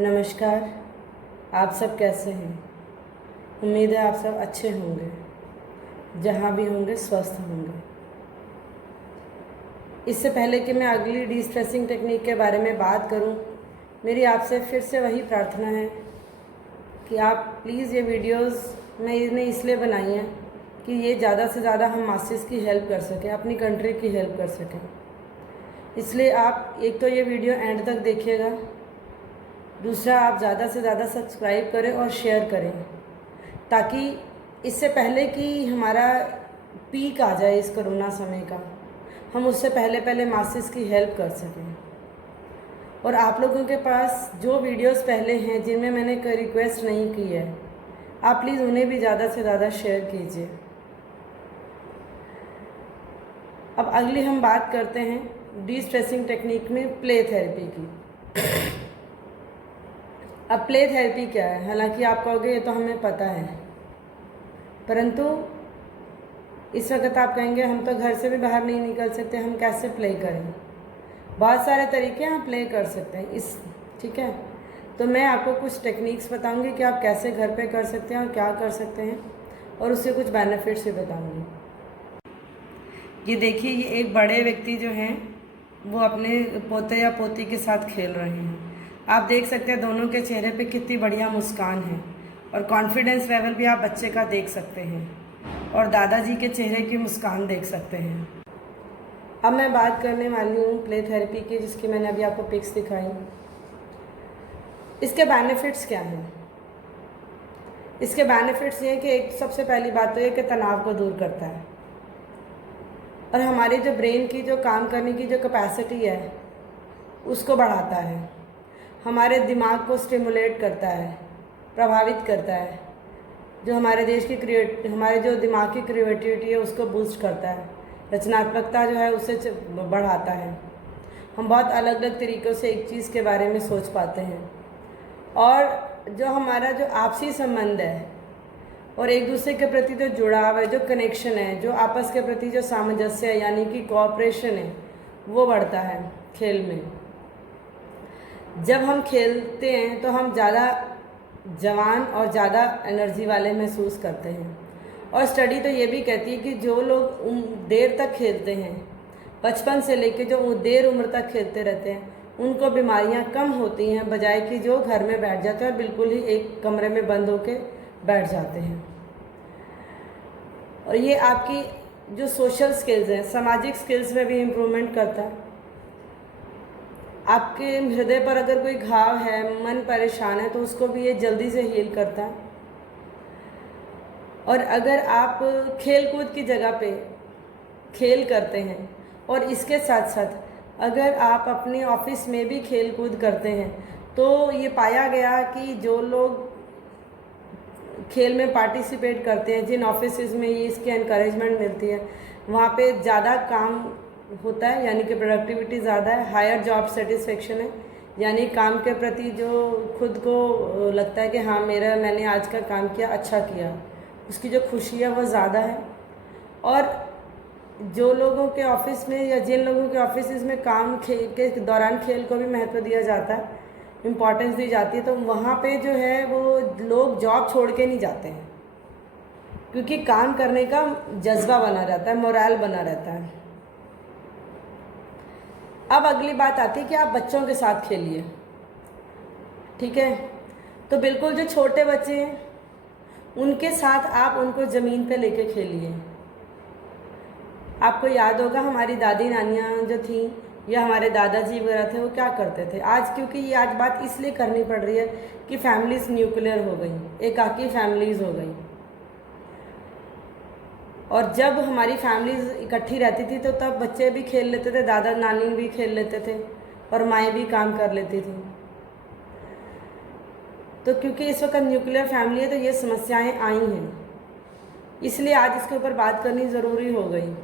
नमस्कार। आप सब कैसे हैं? उम्मीद है आप सब अच्छे होंगे, जहाँ भी होंगे स्वस्थ होंगे। इससे पहले कि मैं अगली डी स्ट्रेसिंग टेक्निक के बारे में बात करूं, मेरी आपसे फिर से वही प्रार्थना है कि आप प्लीज़ ये वीडियोस मैं इन्हें इसलिए बनाई हैं कि ये ज़्यादा से ज़्यादा हम मासेस की हेल्प कर सकें, अपनी कंट्री की हेल्प कर सकें। इसलिए आप एक तो ये वीडियो एंड तक देखिएगा, दूसरा आप ज़्यादा से ज़्यादा सब्सक्राइब करें और शेयर करें, ताकि इससे पहले कि हमारा पीक आ जाए इस कोरोना समय का, हम उससे पहले पहले मासेस की हेल्प कर सकें। और आप लोगों के पास जो वीडियोस पहले हैं जिनमें मैंने कोई रिक्वेस्ट नहीं की है, आप प्लीज़ उन्हें भी ज़्यादा से ज़्यादा शेयर कीजिए। अब अगली हम बात करते हैं डी स्ट्रेसिंग टेक्निक में प्ले थेरेपी की। अब प्ले थेरेपी क्या है? हालांकि आप कहोगे ये तो हमें पता है, परंतु इस वक्त आप कहेंगे हम तो घर से भी बाहर नहीं निकल सकते, हम कैसे प्ले करें? बहुत सारे तरीके आप प्ले कर सकते हैं ठीक है। तो मैं आपको कुछ टेक्निक्स बताऊंगी कि आप कैसे घर पे कर सकते हैं और क्या कर सकते हैं, और उससे कुछ बेनिफिट्स भी बताऊंगी। ये देखिए, ये एक बड़े व्यक्ति जो हैं वो अपने पोते या पोती के साथ खेल रहे हैं। आप देख सकते हैं दोनों के चेहरे पे कितनी बढ़िया मुस्कान है, और कॉन्फिडेंस लेवल भी आप बच्चे का देख सकते हैं, और दादाजी के चेहरे की मुस्कान देख सकते हैं। अब मैं बात करने वाली हूँ प्ले थेरेपी की, जिसकी मैंने अभी आपको पिक्स दिखाई। इसके बेनिफिट्स क्या हैं? इसके बेनिफिट्स ये हैं कि एक सबसे पहली बात तो ये कि तनाव को दूर करता है, और हमारे जो ब्रेन की जो काम करने की जो कैपेसिटी है उसको बढ़ाता है, हमारे दिमाग को स्टिमुलेट करता है, प्रभावित करता है, जो हमारे देश की हमारे जो दिमाग की क्रिएटिविटी है उसको बूस्ट करता है, रचनात्मकता जो है उसे बढ़ाता है। हम बहुत अलग अलग तरीक़ों से एक चीज़ के बारे में सोच पाते हैं, और जो हमारा जो आपसी संबंध है और एक दूसरे के प्रति जो जुड़ाव है, जो कनेक्शन है, जो आपस के प्रति जो सामंजस्य है यानी कि कोऑपरेशन है, वो बढ़ता है खेल में। जब हम खेलते हैं तो हम ज़्यादा जवान और ज़्यादा एनर्जी वाले महसूस करते हैं। और स्टडी तो ये भी कहती है कि जो लोग देर तक खेलते हैं, बचपन से लेकर जो देर उम्र तक खेलते रहते हैं, उनको बीमारियां कम होती हैं, बजाय कि जो घर में बैठ जाते हैं, बिल्कुल ही एक कमरे में बंद होकर बैठ जाते हैं। और ये आपकी जो सोशल स्किल्स हैं, सामाजिक स्किल्स में भी इम्प्रूवमेंट करता है। आपके हृदय पर अगर कोई घाव है, मन परेशान है, तो उसको भी ये जल्दी से हील करता है। और अगर आप खेल कूद की जगह पे खेल करते हैं, और इसके साथ साथ अगर आप अपने ऑफिस में भी खेल कूद करते हैं, तो ये पाया गया कि जो लोग खेल में पार्टिसिपेट करते हैं, जिन ऑफिस में ये इसकी एनकरेजमेंट मिलती है, वहाँ पे ज़्यादा काम होता है, यानी कि प्रोडक्टिविटी ज़्यादा है, हायर जॉब सेटिस्फेक्शन है, यानी काम के प्रति जो खुद को लगता है कि हाँ मैंने आज का काम किया, अच्छा किया, उसकी जो खुशी है वो ज़्यादा है। और जो लोगों के ऑफिस में या जिन लोगों के ऑफिस में काम के दौरान खेल को भी महत्व दिया जाता है, इम्पॉर्टेंस दी जाती है, तो वहाँ पे जो है वो लोग जॉब छोड़ के नहीं जाते हैं, क्योंकि काम करने का जज्बा बना रहता है, मोराल बना रहता है। अब अगली बात आती है कि आप बच्चों के साथ खेलिए, ठीक है। तो बिल्कुल जो छोटे बच्चे हैं उनके साथ आप उनको ज़मीन पे लेके खेलिए। आपको याद होगा हमारी दादी नानियाँ जो थीं या हमारे दादाजी वगैरह थे, वो क्या करते थे। आज क्योंकि ये आज बात इसलिए करनी पड़ रही है कि फैमिलीज़ न्यूक्लियर हो गई, एकाकी फैमिलीज़ हो गई, और जब हमारी फैमिलीज इकट्ठी रहती थी तो तब बच्चे भी खेल लेते थे, दादा नानी भी खेल लेते थे, और माएँ भी काम कर लेती थी। तो क्योंकि इस वक्त न्यूक्लियर फैमिली है तो ये समस्याएं आई हैं, इसलिए आज इसके ऊपर बात करनी ज़रूरी हो गई।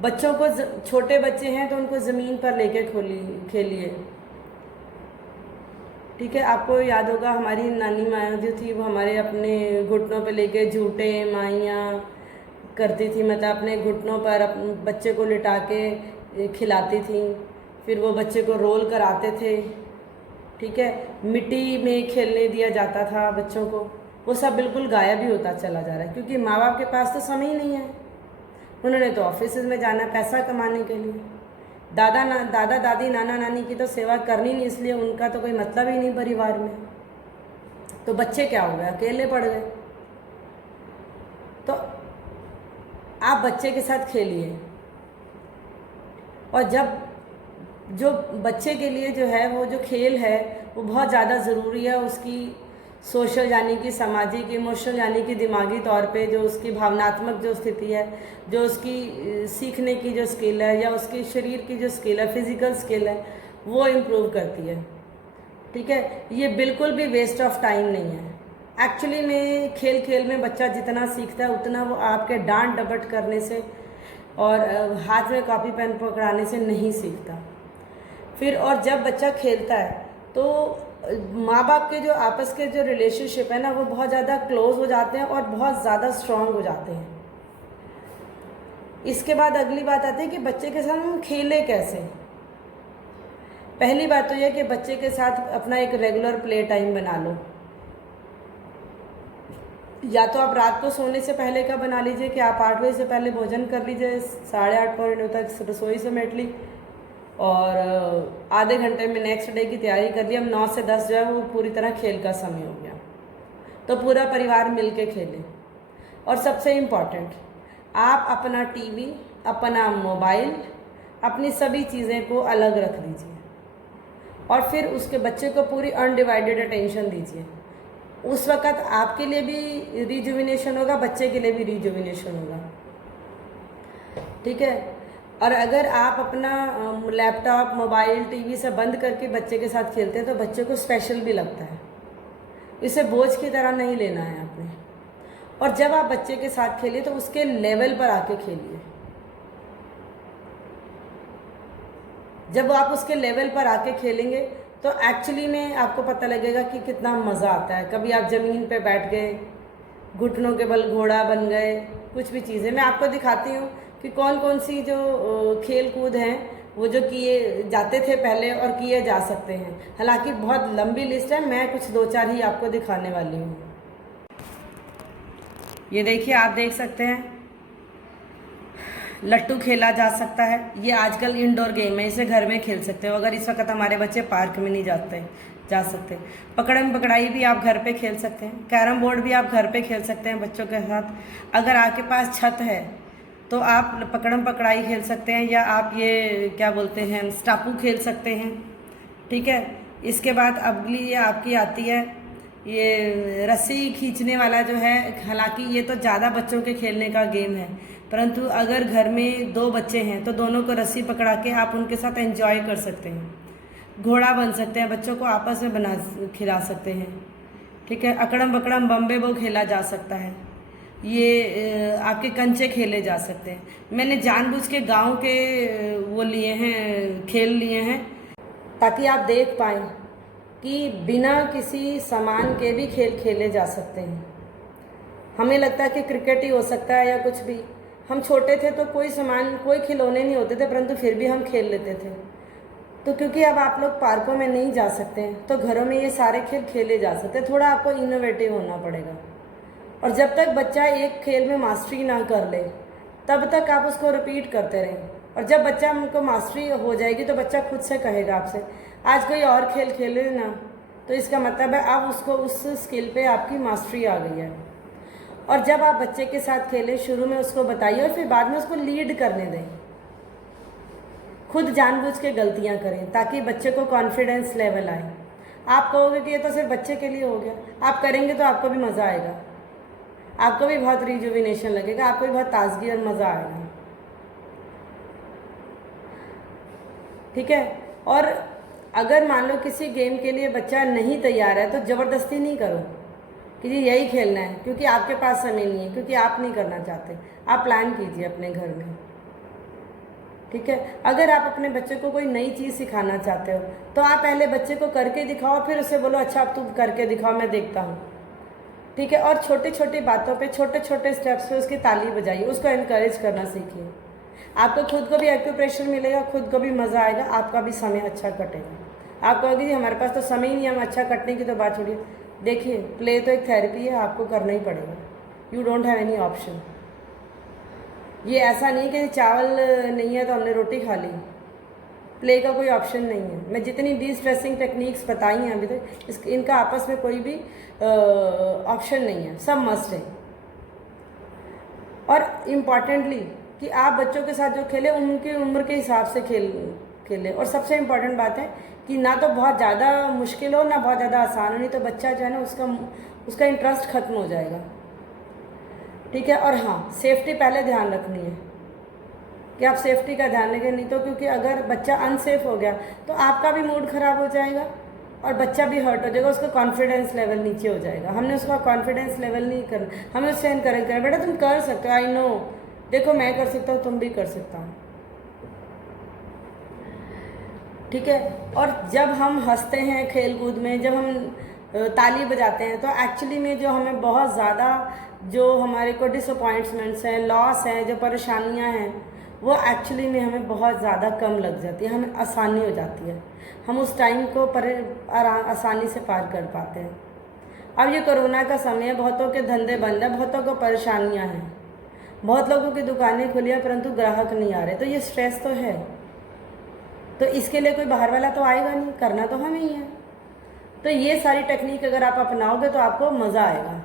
बच्चों को छोटे बच्चे हैं तो उनको ज़मीन पर लेके खेलिए, ठीक है। आपको याद होगा हमारी नानी माँ जो थी वो हमारे अपने घुटनों पे लेके झूठे माइयाँ करती थी, मतलब अपने घुटनों पर अपने बच्चे को लिटा के खिलाती थी, फिर वो बच्चे को रोल कराते थे, ठीक है, मिट्टी में खेलने दिया जाता था बच्चों को, वो सब बिल्कुल गायब ही होता चला जा रहा है, क्योंकि माँ बाप के पास तो समय ही नहीं है। उन्होंने तो ऑफिस में जाना है पैसा कमाने के लिए। दादा दादी नाना नानी की तो सेवा करनी नहीं, इसलिए उनका तो कोई मतलब ही नहीं परिवार में। तो बच्चे क्या हो गए, अकेले पड़ गए। तो आप बच्चे के साथ खेलिए, और जब जो बच्चे के लिए जो है वो जो खेल है वो बहुत ज़्यादा ज़रूरी है, उसकी सोशल यानी कि सामाजिक, इमोशनल यानी कि दिमागी तौर पे जो उसकी भावनात्मक जो स्थिति है, जो उसकी सीखने की जो स्किल है, या उसकी शरीर की जो स्किल है, फिज़िकल स्किल है, वो इम्प्रूव करती है। ठीक है, ये बिल्कुल भी वेस्ट ऑफ टाइम नहीं है। एक्चुअली में खेल खेल में बच्चा जितना सीखता है उतना वो आपके डांट डपट करने से और हाथ में कॉपी पेन पकड़ाने से नहीं सीखता। फिर और जब बच्चा खेलता है तो माँ बाप के जो आपस के जो रिलेशनशिप है ना, वो बहुत ज़्यादा क्लोज हो जाते हैं और बहुत ज़्यादा स्ट्रांग हो जाते हैं। इसके बाद अगली बात आती है कि बच्चे के साथ हम खेलें कैसे। पहली बात तो यह कि बच्चे के साथ अपना एक रेगुलर प्ले टाइम बना लो। या तो आप रात को सोने से पहले का बना लीजिए कि आप 8 बजे से पहले भोजन कर लीजिए, 8:30 पौने 9 तक रसोई समेट ली, और आधे घंटे में नेक्स्ट डे की तैयारी कर ली। अब 9 से 10 जो है वो पूरी तरह खेल का समय हो गया, तो पूरा परिवार मिल के खेले। और सबसे इम्पॉर्टेंट, आप अपना टीवी, अपना मोबाइल, अपनी सभी चीज़ें को अलग रख दीजिए, और फिर उसके बच्चे को पूरी अनडिवाइडेड अटेंशन दीजिए। उस वक़्त आपके लिए भी रिजुविनेशन होगा, बच्चे के लिए भी रिजुविनेशन होगा। ठीक है, और अगर आप अपना लैपटॉप, मोबाइल, टीवी से बंद करके बच्चे के साथ खेलते हैं तो बच्चे को स्पेशल भी लगता है। इसे बोझ की तरह नहीं लेना है आपने। और जब आप बच्चे के साथ खेलिए तो उसके लेवल पर आके खेलिए। जब आप उसके लेवल पर आके खेलेंगे तो एक्चुअली में आपको पता लगेगा कि कितना मज़ा आता है। कभी आप ज़मीन पे बैठ गए, घुटनों के बल घोड़ा बन गए, कुछ भी चीज़ें। मैं आपको दिखाती हूँ कि कौन कौन सी जो खेल कूद हैं वो जो किए जाते थे पहले और किए जा सकते हैं। हालांकि बहुत लंबी लिस्ट है, मैं कुछ 2-4 ही आपको दिखाने वाली हूँ। ये देखिए, आप देख सकते हैं लट्टू खेला जा सकता है। ये आजकल इंडोर गेम है, इसे घर में खेल सकते हो अगर इस वक्त हमारे बच्चे पार्क में नहीं जा सकते। पकड़म पकड़ाई भी आप घर पे खेल सकते हैं। कैरम बोर्ड भी आप घर पे खेल सकते हैं बच्चों के साथ। अगर आपके पास छत है तो आप पकड़म पकड़ाई खेल सकते हैं, या आप ये क्या बोलते हैं स्टापू खेल सकते हैं। ठीक है, इसके बाद अगली ये आपकी आती है ये रस्सी खींचने वाला जो है। हालांकि ये तो ज़्यादा बच्चों के खेलने का गेम है, परंतु अगर घर में 2 बच्चे हैं तो दोनों को रस्सी पकड़ा के आप उनके साथ एंजॉय कर सकते हैं। घोड़ा बन सकते हैं, बच्चों को आपस में खिला सकते हैं। ठीक है, अकड़म बकड़म बम्बे बो खेला जा सकता है। ये आपके कंचे खेले जा सकते हैं। मैंने जानबूझ के गांव के वो लिए हैं, खेल लिए हैं, ताकि आप देख पाएँ कि बिना किसी सामान के भी खेल खेले जा सकते हैं। हमें लगता है कि क्रिकेट ही हो सकता है या कुछ भी। हम छोटे थे तो कोई सामान, कोई खिलौने नहीं होते थे, परंतु फिर भी हम खेल लेते थे। तो क्योंकि अब आप लोग पार्कों में नहीं जा सकते हैं तो घरों में ये सारे खेल खेले जा सकते हैं। थोड़ा आपको इनोवेटिव होना पड़ेगा, और जब तक बच्चा एक खेल में मास्टरी ना कर ले तब तक आप उसको रिपीट करते रहें। और जब बच्चा हमको मास्टरी हो जाएगी तो बच्चा खुद से कहेगा आपसे, आज कोई और खेल खेले ना, तो इसका मतलब है अब उसको उस स्किल पे आपकी मास्टरी आ गई है। और जब आप बच्चे के साथ खेलें, शुरू में उसको बताइए और फिर बाद में उसको लीड करने दें। खुद जानबूझ के गलतियां करें ताकि बच्चे को कॉन्फिडेंस लेवल आए। आप कहोगे कि ये तो सिर्फ बच्चे के लिए हो गया, आप करेंगे तो आपको भी मज़ा आएगा, आपको भी बहुत रिजुविनेशन लगेगा, आपको भी बहुत ताजगी और मज़ा आएगा। ठीक है, और अगर मान लो किसी गेम के लिए बच्चा नहीं तैयार है तो ज़बरदस्ती नहीं करो कि जी यही खेलना है, क्योंकि आपके पास समय नहीं है, क्योंकि आप नहीं करना चाहते। आप प्लान कीजिए अपने घर में। ठीक है, अगर आप अपने बच्चे को कोई नई चीज़ सिखाना चाहते हो तो आप पहले बच्चे को करके दिखाओ, फिर उसे बोलो अच्छा अब तुम करके दिखाओ, मैं देखता हूँ। ठीक है, और छोटी छोटी बातों पे, छोटे छोटे स्टेप्स पे उसकी ताली बजाइए, उसको इनकरेज करना सीखिए। आपको खुद को भी एक्यूप्रेशर मिलेगा, खुद को भी मज़ा आएगा, आपका भी समय अच्छा कटेगा। आप कहोगे जी हमारे पास तो समय ही नहीं है, हम अच्छा कटने की तो बात छोड़िए। देखिए प्ले तो एक थेरेपी है, आपको करना ही पड़ेगा, you don't have any option. ये ऐसा नहीं कि चावल नहीं है तो हमने रोटी खा ली, प्ले का कोई ऑप्शन नहीं है। मैं जितनी डी स्ट्रेसिंग टेक्निक्स बताई हैं अभी तक, इनका आपस में कोई भी ऑप्शन नहीं है, सब मस्ट है। और इम्पॉर्टेंटली कि आप बच्चों के साथ जो खेलें उनकी उम्र के हिसाब से खेलें। और सबसे इम्पॉर्टेंट बात है कि ना तो बहुत ज़्यादा मुश्किल हो ना बहुत ज़्यादा आसान हो, नहीं तो बच्चा जो है ना उसका इंटरेस्ट ख़त्म हो जाएगा। ठीक है। और हाँ, सेफ्टी पहले ध्यान रखनी है कि आप सेफ्टी का ध्यान रखें, नहीं तो क्योंकि अगर बच्चा अनसेफ हो गया तो आपका भी मूड ख़राब हो जाएगा और बच्चा भी हर्ट हो जाएगा, उसका कॉन्फिडेंस लेवल नीचे हो जाएगा। हमने उसका कॉन्फिडेंस लेवल नहीं करना, हमें उससे इनकरेज करना, बेटा तुम कर सकते हो, आई नो, देखो मैं कर सकता हूँ, तुम भी कर सकता हूँ। ठीक है। और जब हम हंसते हैं खेल कूद में, जब हम ताली बजाते हैं, तो एक्चुअली में जो हमें बहुत ज़्यादा जो हमारे को डिसअपॉइंटमेंट्स हैं, लॉस हैं, जो परेशानियां हैं, वो एक्चुअली में हमें बहुत ज़्यादा कम लग जाती है, हमें आसानी हो जाती है, हम उस टाइम को आसानी से पार कर पाते हैं। अब ये कोरोना का समय है, बहुतों के धंधे बंद है, बहुतों को परेशानियां हैं, बहुत लोगों की दुकानें खुली हैं परंतु ग्राहक नहीं आ रहे, तो ये स्ट्रेस तो है। तो इसके लिए कोई बाहर वाला तो आएगा नहीं, करना तो हमें ही है। तो ये सारी टेक्निक अगर आप अपनाओगे तो आपको मज़ा आएगा।